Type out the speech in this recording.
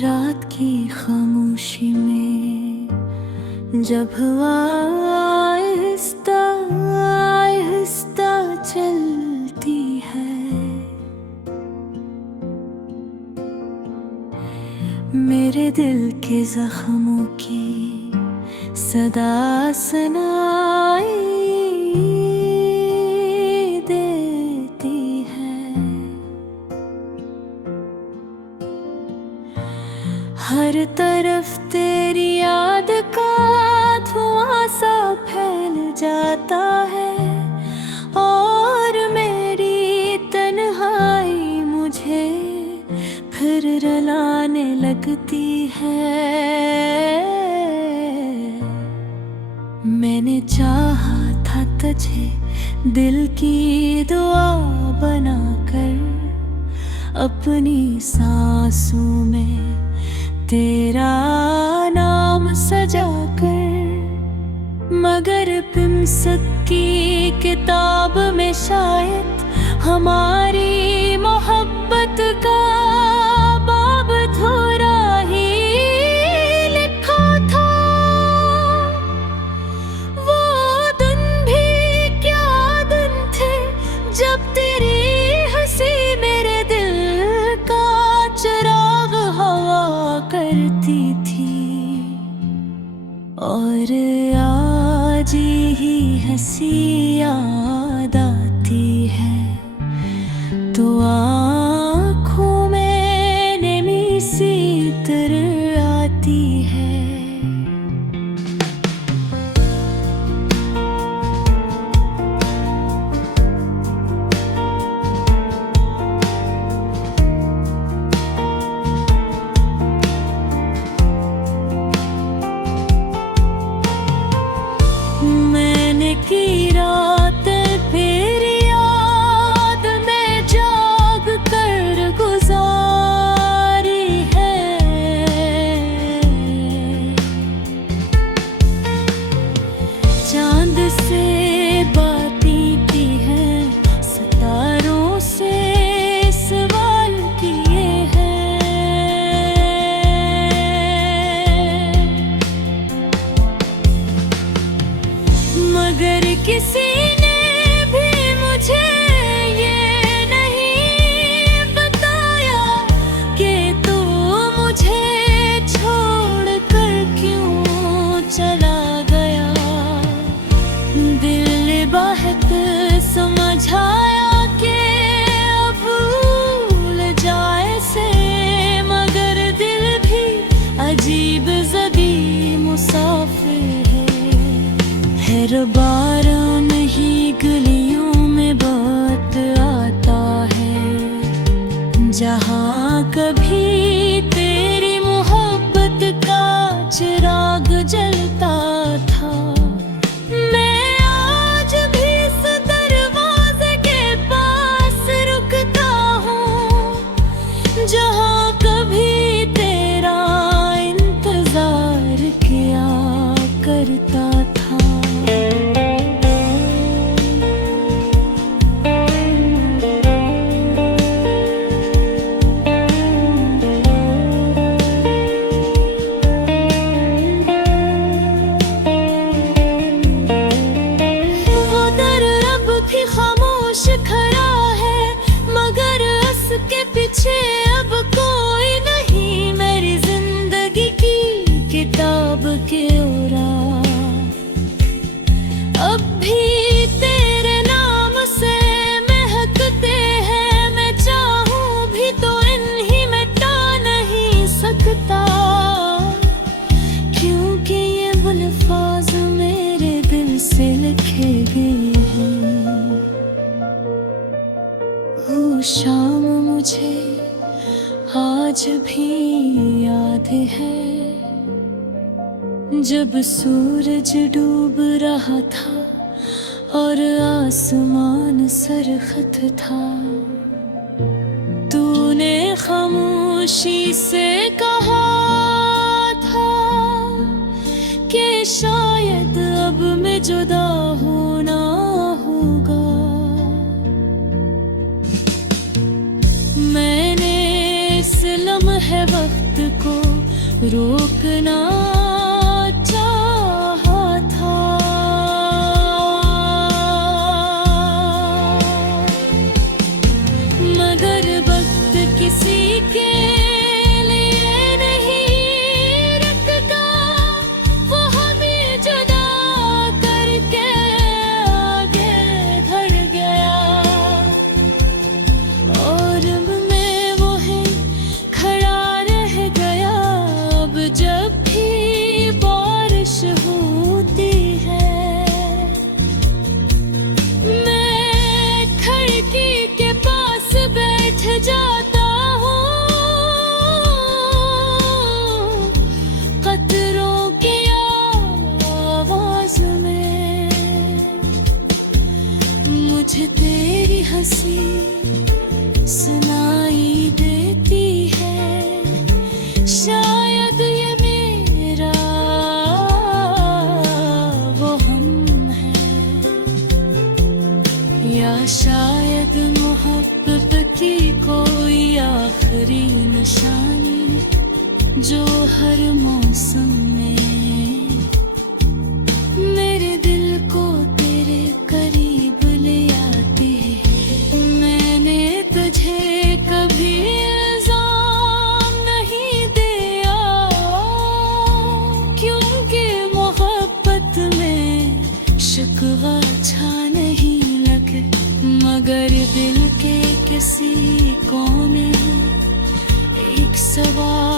रात की खामोशी में जब हवा आहिस्ता आहिस्ता चलती है, मेरे दिल के जख्मों की सदा सुनाई देती है। हर तरफ तेरी याद का धुआं सा फैल जाता है और मेरी तन्हाई मुझे फिर रुलाने लगती है। मैंने चाहा था तुझे दिल की दुआ बनाकर, अपनी सांसों में तेरा नाम सजाकर, मगर पिमसक की किताब में शायद हमारी मोहब्बत का बाब थोड़ा ही लिखा था। वो दिन भी क्या दिन थे जब तेरी हंसी मेरे दिल का चिराग हवा करती थी, और आज ही हंसी याद आती है तो आँखों में नमी सी तर आती है। मैंने की रात फिर याद में जाग कर गुजारी है। चांद से बातें की है, सितारों से सवाल किए हैं, मगर किसी ने भी मुझे ये नहीं बताया कि तू मुझे छोड़कर क्यों चला गया। दिल बाहत समझाया कि अब भूल जाए से, मगर दिल भी अजीब ज़दी मुसाफिर है। हर बार नहीं गलियों में बात आता है, जहाँ कभी तेरी मोहब्बत का चिराग जलता था। मैं आज भी इस दरवाजे के पास रुकता हूँ जहाँ कभी तेरा इंतजार किया करता था। वो दर अब भी खामोश खड़ा है, मगर उसके पीछे अब कोई नहीं। मेरी जिंदगी की किताब के ओरा अब भी तेरे नाम से महकते हैं। मैं चाहूं भी तो इन्हीं मिटा नहीं सकता, क्योंकि ये अल्फाज मेरे दिल से लिखे गए हैं। वो शाम मुझे आज भी याद है जब सूरज डूब रहा था और आसमान सरखत था। तूने खामोशी से कहा था कि शायद अब मैं जुदा होना होगा। मैंने इस लम्हे वक्त को रोकना चाहा था। मगर वक्त किसी के लिए नहीं रुकता, वो हमें जुदा करके आगे बढ़ गया। और मैं वो है खड़ा रह गया। अब जब भी बारिश होती है, मैं खिड़की के पास बैठ जाता हूँ। कतरों की आवाज में मुझे तेरी हंसी सुनाई देती है। शायद ये मेरा वो हम है, या शायद मोहब्बत की कोई आखिरी निशानी जो हर मौसम में मेरे दिल को तेरे करीब ले आती है। मैंने तुझे कभी इल्जाम नहीं दिया, क्योंकि मोहब्बत में शिकवा अच्छा नहीं लगे। मगर दिल के किसी कोने एक सवाल